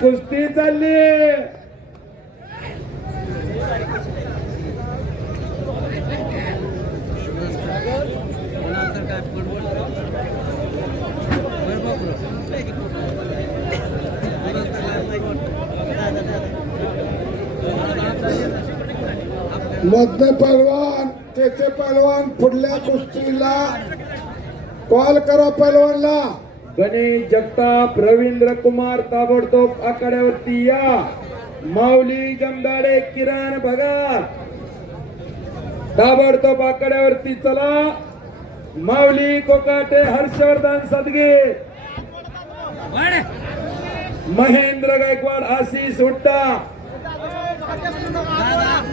कुस्ती चालली. मधले पहलवान तेथे पहलवान पुढल्या कुस्तीला कॉल करा. पहलवानला गणेश जगताप, रवींद्र कुमार ताबडतोब आखाड्यावरती या. माऊली जमदाडे, किरण भगत ताबडतोब आखाड्यावरती चला. माऊली कोकाटे, हर्षवर्धन सदगे, महेंद्र गायकवाड, आशिष हुट्टा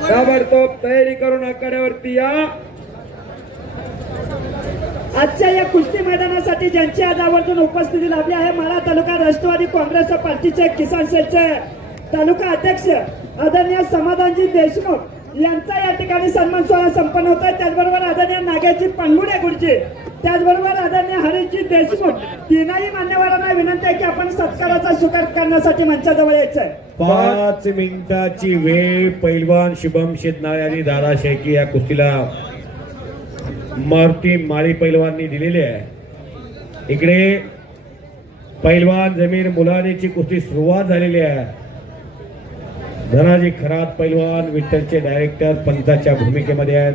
ताबडतोब तयारी करून आखाड्यावरती या. आजच्या या कुस्ती मैदानासाठी ज्यांची आज आवर्जून उपस्थिती लाभली आहे, माढा तालुका राष्ट्रवादी काँग्रेस पार्टीचे किसान सेलचे तालुका अध्यक्ष आदरणीय समाधानजी देशमुख यांचा या ठिकाणी सन्मान सोहळा संपन्न होत आहे. त्याचबरोबर आदरणीय नागेशजी पानगुडे गुरुजी, त्याचबरोबर आदरणीय हरीशजी देशमुख, तीनही मान्यवरांना विनंती आहे की आपण सत्काराचा स्वीकार करण्यासाठी मंचाजवळ यायचं आहे. 5 मिनिटाची वेळ पैलवान शुभम शेतनाळे आणि दादा शेळके या कुस्तीला मारुती माळी पैलवाननी दिलेली आहे. इकडे पैलवान जमीर मुलानीची कुस्ती सुरुवात झालेली आहे. धनाजी खरात पैलवान विठ्ठलचे डायरेक्टर पंचाच्या भूमिकेमध्ये आहेत.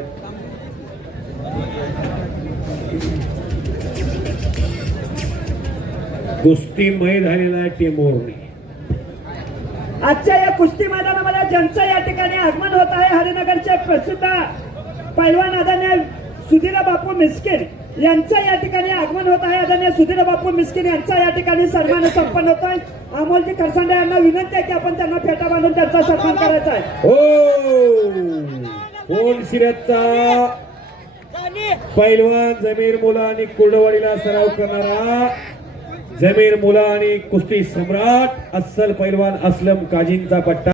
कुस्तीमय झालेला आहे टीमवरून. आजच्या या कुस्ती मैदानामध्ये ज्यांचं या ठिकाणी आगमन होत आहे, हरिनगरचे प्रसिद्ध पैलवान आदरणीय सुधीर बापू मिस्किन यांचं या ठिकाणी आगमन होत आहे. आदरणीय सुधीर बापू मिस्किन यांचा या ठिकाणी सन्मान संपन्न होत आहे. अमोलजी खरसांडे यांना विनंती आहे की आपण त्यांना फेटा बांधून त्यांचा सन्मान करायचा आहे. कोण शिरतचा पैलवान जमीर मुला आणि कुर्डवाडीला सराव करणारा जमीर मुला आणि कुस्ती सम्राट अस्सल पैलवान असलम काजींचा पट्टा.